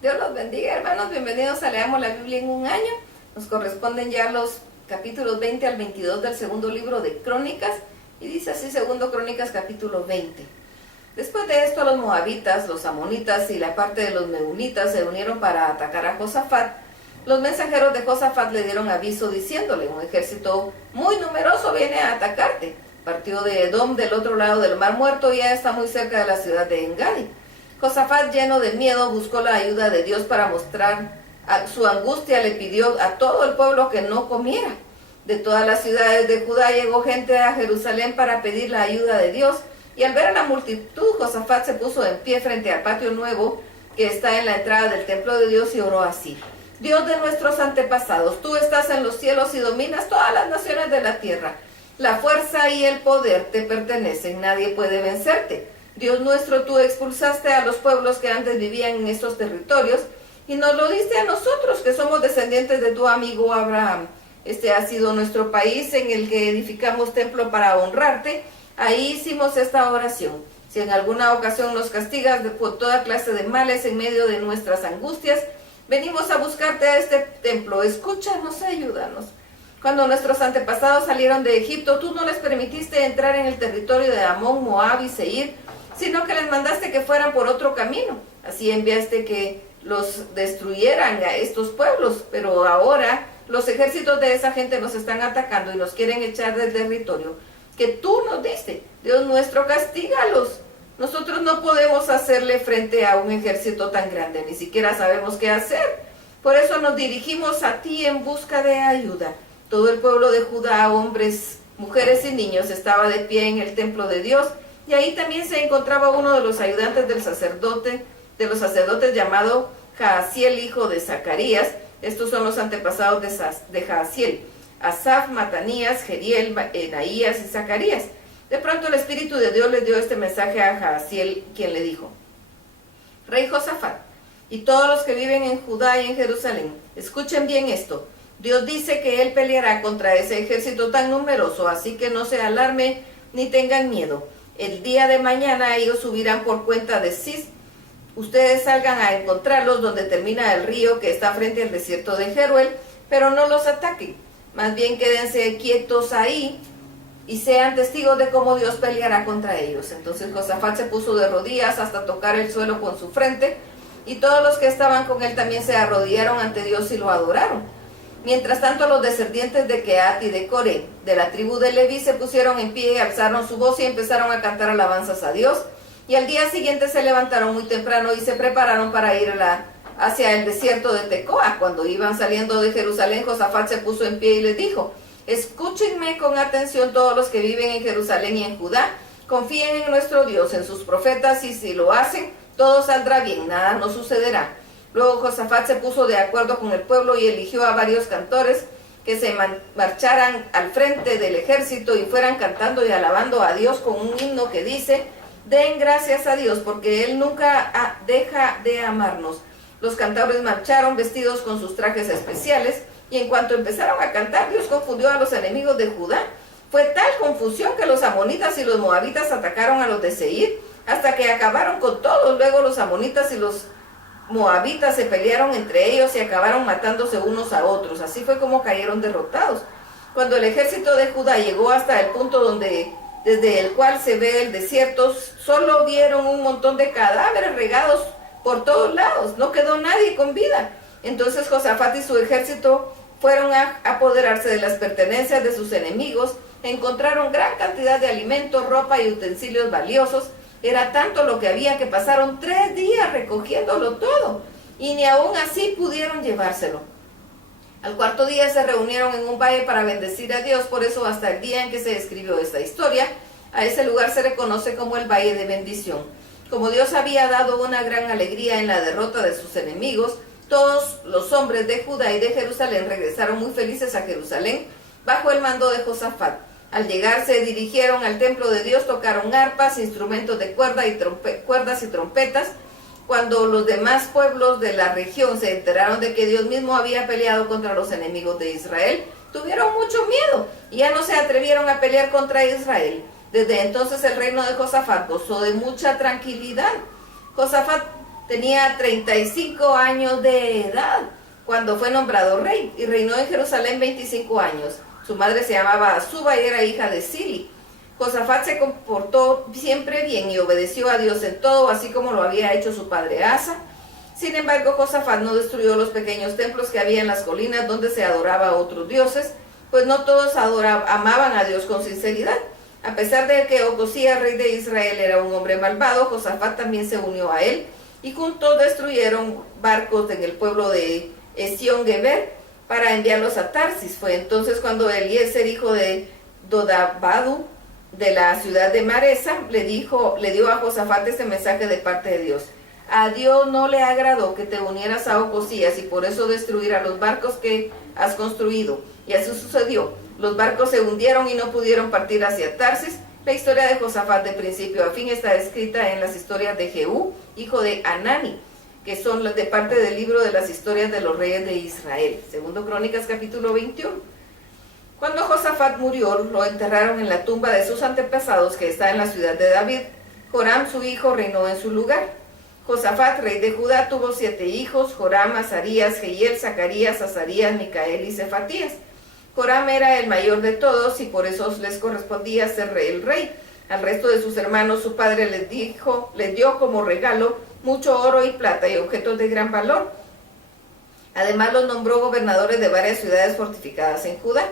Dios los bendiga, hermanos. Bienvenidos a Leamos la Biblia en un año. Nos corresponden ya los capítulos 20 al 22 del segundo libro de Crónicas. Y dice así, segundo Crónicas, capítulo 20. Después de esto, los moabitas, los amonitas y la parte de los meunitas se unieron para atacar a Josafat. Los mensajeros de Josafat le dieron aviso diciéndole: un ejército muy numeroso viene a atacarte. Partió de Edom, del otro lado del Mar Muerto, y ya está muy cerca de la ciudad de Engadi. Josafat, lleno de miedo, buscó la ayuda de Dios para mostrar su angustia. Le pidió a todo el pueblo que no comiera. De todas las ciudades de Judá llegó gente a Jerusalén para pedir la ayuda de Dios. Y al ver a la multitud, Josafat se puso en pie frente al patio nuevo que está en la entrada del templo de Dios y oró así: Dios de nuestros antepasados, tú estás en los cielos y dominas todas las naciones de la tierra. La fuerza y el poder te pertenecen, nadie puede vencerte. Dios nuestro, tú expulsaste a los pueblos que antes vivían en estos territorios y nos lo diste a nosotros, que somos descendientes de tu amigo Abraham. Este ha sido nuestro país en el que edificamos templo para honrarte. Ahí hicimos esta oración: si en alguna ocasión nos castigas por toda clase de males en medio de nuestras angustias, venimos a buscarte a este templo. Escúchanos, ayúdanos. Cuando nuestros antepasados salieron de Egipto, tú no les permitiste entrar en el territorio de Amón, Moab y Seir, sino que les mandaste que fueran por otro camino. Así enviaste que los destruyeran a estos pueblos, pero ahora los ejércitos de esa gente nos están atacando y nos quieren echar del territorio que tú nos diste. Dios nuestro, castígalos. Nosotros no podemos hacerle frente a un ejército tan grande, ni siquiera sabemos qué hacer. Por eso nos dirigimos a ti en busca de ayuda. Todo el pueblo de Judá, hombres, mujeres y niños, estaba de pie en el templo de Dios, y ahí también se encontraba uno de los ayudantes de los sacerdotes llamado Jaasiel, hijo de Zacarías. Estos son los antepasados de Jaasiel: Asaf, Matanías, Jeriel, Enaías y Zacarías. De pronto el Espíritu de Dios le dio este mensaje a Jaasiel, quien le dijo: Rey Josafat, y todos los que viven en Judá y en Jerusalén, escuchen bien esto. Dios dice que Él peleará contra ese ejército tan numeroso, así que no se alarmen ni tengan miedo. El día de mañana ellos subirán por cuenta de Cis. Ustedes salgan a encontrarlos donde termina el río que está frente al desierto de Jeruel, pero no los ataquen. Más bien quédense quietos ahí y sean testigos de cómo Dios peleará contra ellos. Entonces Josafat se puso de rodillas hasta tocar el suelo con su frente, y todos los que estaban con él también se arrodillaron ante Dios y lo adoraron. Mientras tanto, los descendientes de Keat y de Coré, de la tribu de Leví, se pusieron en pie, alzaron su voz y empezaron a cantar alabanzas a Dios. Y al día siguiente se levantaron muy temprano y se prepararon para ir hacia el desierto de Tecoa. Cuando iban saliendo de Jerusalén, Josafat se puso en pie y les dijo: escúchenme con atención todos los que viven en Jerusalén y en Judá. Confíen en nuestro Dios, en sus profetas, y si lo hacen, todo saldrá bien, nada nos sucederá. Luego Josafat se puso de acuerdo con el pueblo y eligió a varios cantores que se marcharan al frente del ejército y fueran cantando y alabando a Dios con un himno que dice: den gracias a Dios porque Él nunca deja de amarnos. Los cantores marcharon vestidos con sus trajes especiales, y en cuanto empezaron a cantar, Dios confundió a los enemigos de Judá. Fue tal confusión que los amonitas y los moabitas atacaron a los de Seir hasta que acabaron con todos. Luego los amonitas y los moabitas se pelearon entre ellos y acabaron matándose unos a otros. Así fue como cayeron derrotados. Cuando el ejército de Judá llegó hasta el punto desde el cual se ve el desierto, solo vieron un montón de cadáveres regados por todos lados. No quedó nadie con vida. Entonces Josafat y su ejército fueron a apoderarse de las pertenencias de sus enemigos. Encontraron gran cantidad de alimentos, ropa y utensilios valiosos. Era tanto lo que había que pasaron 3 días recogiéndolo todo, y ni aún así pudieron llevárselo. Al cuarto día se reunieron en un valle para bendecir a Dios. Por eso hasta el día en que se escribió esta historia, a ese lugar se le conoce como el Valle de Bendición. Como Dios había dado una gran alegría en la derrota de sus enemigos, todos los hombres de Judá y de Jerusalén regresaron muy felices a Jerusalén bajo el mando de Josafat. Al llegar se dirigieron al templo de Dios, tocaron arpas, instrumentos de cuerdas y trompetas. Cuando los demás pueblos de la región se enteraron de que Dios mismo había peleado contra los enemigos de Israel, tuvieron mucho miedo y ya no se atrevieron a pelear contra Israel. Desde entonces el reino de Josafat gozó de mucha tranquilidad. Josafat tenía 35 años de edad cuando fue nombrado rey y reinó en Jerusalén 25 años. Su madre se llamaba Azuba y era hija de Sili. Josafat se comportó siempre bien y obedeció a Dios en todo, así como lo había hecho su padre Asa. Sin embargo, Josafat no destruyó los pequeños templos que había en las colinas donde se adoraba a otros dioses, pues no todos amaban a Dios con sinceridad. A pesar de que Ocosías, rey de Israel, era un hombre malvado, Josafat también se unió a él y juntos destruyeron barcos en el pueblo de Esión-Geber para enviarlos a Tarsis. Fue entonces cuando Eliezer, hijo de Dodabadu, de la ciudad de Maresa, le dio a Josafat este mensaje de parte de Dios. A Dios no le agradó que te unieras a Ocosías y por eso destruirá los barcos que has construido. Y así sucedió. Los barcos se hundieron y no pudieron partir hacia Tarsis. La historia de Josafat de principio a fin está escrita en las historias de Jehú, hijo de Anani, que son de parte del libro de las historias de los reyes de Israel. Segundo Crónicas capítulo 21. Cuando Josafat murió, lo enterraron en la tumba de sus antepasados que está en la ciudad de David. Joram, su hijo, reinó en su lugar. Josafat, rey de Judá, tuvo 7 hijos: Joram, Azarías, Jehiel, Zacarías, Azarías, Micael y Cefatías. Joram era el mayor de todos y por eso les correspondía ser el rey. Al resto de sus hermanos su padre les dio como regalo mucho oro y plata y objetos de gran valor. Además los nombró gobernadores de varias ciudades fortificadas en Judá.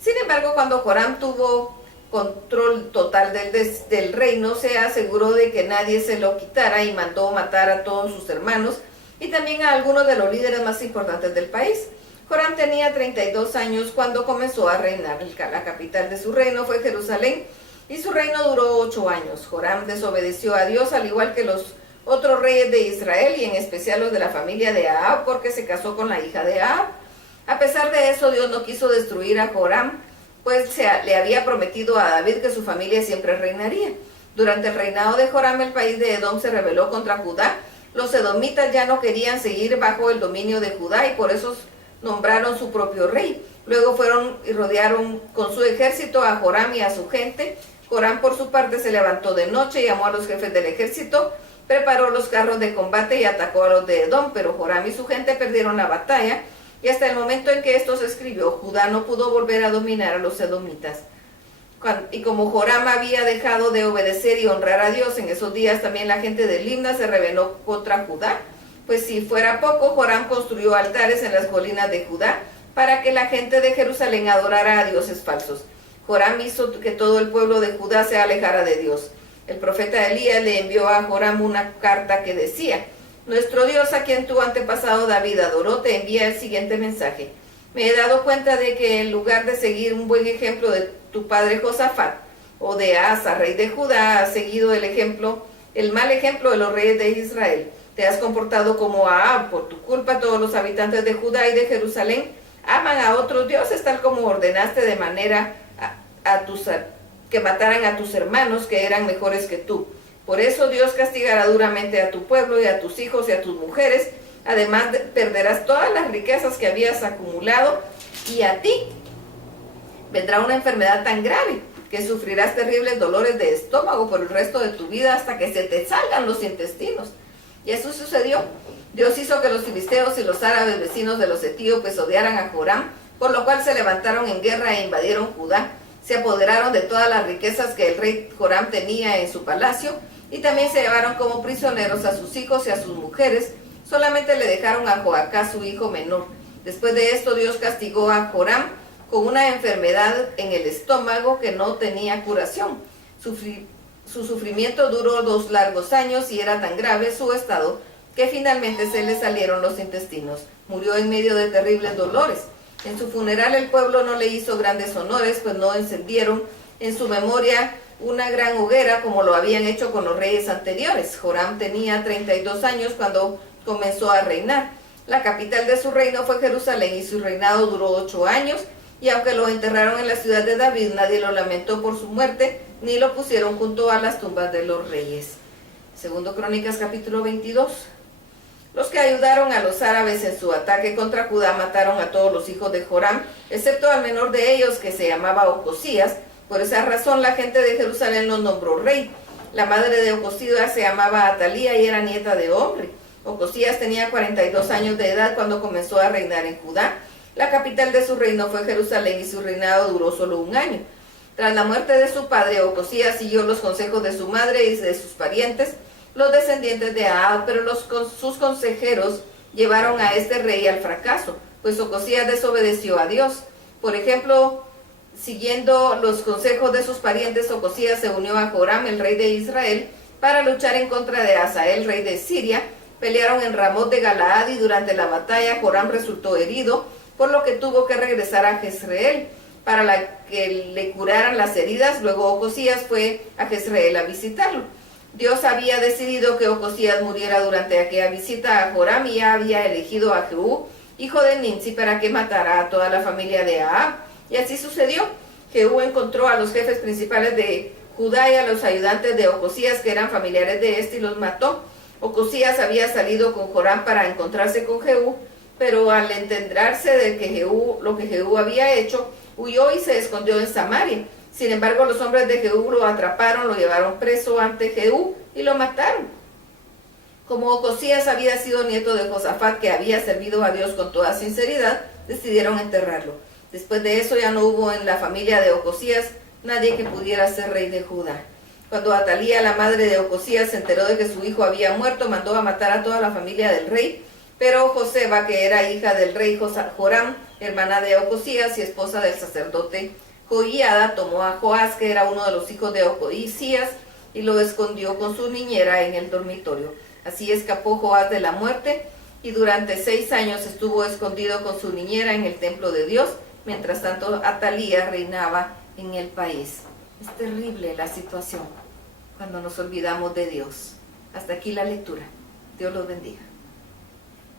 Sin embargo, cuando Joram tuvo control total del reino, se aseguró de que nadie se lo quitara y mandó matar a todos sus hermanos y también a algunos de los líderes más importantes del país. Joram tenía 32 años cuando comenzó a reinar. La capital de su reino fue Jerusalén y su reino duró 8 años. Joram desobedeció a Dios al igual que los otros reyes de Israel y en especial los de la familia de Ahab, porque se casó con la hija de Ahab. A pesar de eso, Dios no quiso destruir a Joram, pues le había prometido a David que su familia siempre reinaría. Durante el reinado de Joram, el país de Edom se rebeló contra Judá. Los edomitas ya no querían seguir bajo el dominio de Judá y por eso nombraron su propio rey. Luego fueron y rodearon con su ejército a Joram y a su gente. Joram, por su parte, se levantó de noche, llamó a los jefes del ejército, preparó los carros de combate y atacó a los de Edom, pero Joram y su gente perdieron la batalla. Y hasta el momento en que esto se escribió, Judá no pudo volver a dominar a los edomitas. Y como Joram había dejado de obedecer y honrar a Dios, en esos días también la gente de Libna se rebeló contra Judá. Pues si fuera poco, Joram construyó altares en las colinas de Judá para que la gente de Jerusalén adorara a dioses falsos. Joram hizo que todo el pueblo de Judá se alejara de Dios. El profeta Elías le envió a Joram una carta que decía: nuestro Dios, a quien tu antepasado David adoró, te envía el siguiente mensaje. Me he dado cuenta de que en lugar de seguir un buen ejemplo de tu padre Josafat o de Asa, rey de Judá, has seguido el mal ejemplo de los reyes de Israel. Te has comportado como Ahab. Por tu culpa todos los habitantes de Judá y de Jerusalén aman a otros dioses, tal como ordenaste de manera que mataran a tus hermanos que eran mejores que tú. Por eso Dios castigará duramente a tu pueblo y a tus hijos y a tus mujeres. Además perderás todas las riquezas que habías acumulado y a ti vendrá una enfermedad tan grave que sufrirás terribles dolores de estómago por el resto de tu vida hasta que se te salgan los intestinos. Y eso sucedió. Dios hizo que los filisteos y los árabes vecinos de los etíopes odiaran a Joram, por lo cual se levantaron en guerra e invadieron Judá. Se apoderaron de todas las riquezas que el rey Joram tenía en su palacio y también se llevaron como prisioneros a sus hijos y a sus mujeres. Solamente le dejaron a Joacás, su hijo menor. Después de esto, Dios castigó a Joram con una enfermedad en el estómago que no tenía curación. Su sufrimiento duró 2 largos años y era tan grave su estado que finalmente se le salieron los intestinos. Murió en medio de terribles dolores. En su funeral el pueblo no le hizo grandes honores, pues no encendieron en su memoria una gran hoguera como lo habían hecho con los reyes anteriores. Joram tenía 32 años cuando comenzó a reinar. La capital de su reino fue Jerusalén y su reinado duró 8 años. Y aunque lo enterraron en la ciudad de David, nadie lo lamentó por su muerte, ni lo pusieron junto a las tumbas de los reyes. Segundo Crónicas capítulo 22. Los que ayudaron a los árabes en su ataque contra Judá mataron a todos los hijos de Joram, excepto al menor de ellos, que se llamaba Ocosías. Por esa razón la gente de Jerusalén lo nombró rey. La madre de Ocosías se llamaba Atalía y era nieta de Omri. Ocosías tenía 42 años de edad cuando comenzó a reinar en Judá. La capital de su reino fue Jerusalén y su reinado duró solo un año. Tras la muerte de su padre, Ocosías siguió los consejos de su madre y de sus parientes, los descendientes de Ahab, pero sus consejeros llevaron a este rey al fracaso, pues Ocosías desobedeció a Dios. Por ejemplo, siguiendo los consejos de sus parientes, Ocosías se unió a Joram, el rey de Israel, para luchar en contra de Hazael, rey de Siria. Pelearon en Ramot de Galaad y durante la batalla Joram resultó herido, por lo que tuvo que regresar a Jezreel para que le curaran las heridas. Luego Ocosías fue a Jezreel a visitarlo. Dios había decidido que Ocosías muriera durante aquella visita a Joram y ya había elegido a Jehú, hijo de Nimsi, para que matara a toda la familia de Ahab. Y así sucedió. Jehú encontró a los jefes principales de Judá y a los ayudantes de Ocosías, que eran familiares de este, y los mató. Ocosías había salido con Joram para encontrarse con Jehú, pero al enterarse de que lo que Jehú había hecho, huyó y se escondió en Samaria. Sin embargo, los hombres de Jehú lo atraparon, lo llevaron preso ante Jehú y lo mataron. Como Ocosías había sido nieto de Josafat, que había servido a Dios con toda sinceridad, decidieron enterrarlo. Después de eso ya no hubo en la familia de Ocosías nadie que pudiera ser rey de Judá. Cuando Atalía, la madre de Ocosías, se enteró de que su hijo había muerto, mandó a matar a toda la familia del rey. Pero Joseba, que era hija del rey Joram, hermana de Ocosías y esposa del sacerdote Joiada, tomó a Joás, que era uno de los hijos de Ocosías, y lo escondió con su niñera en el dormitorio. Así escapó Joás de la muerte, y durante 6 años estuvo escondido con su niñera en el templo de Dios. Mientras tanto, Atalía reinaba en el país. Es terrible la situación cuando nos olvidamos de Dios. Hasta aquí la lectura. Dios los bendiga.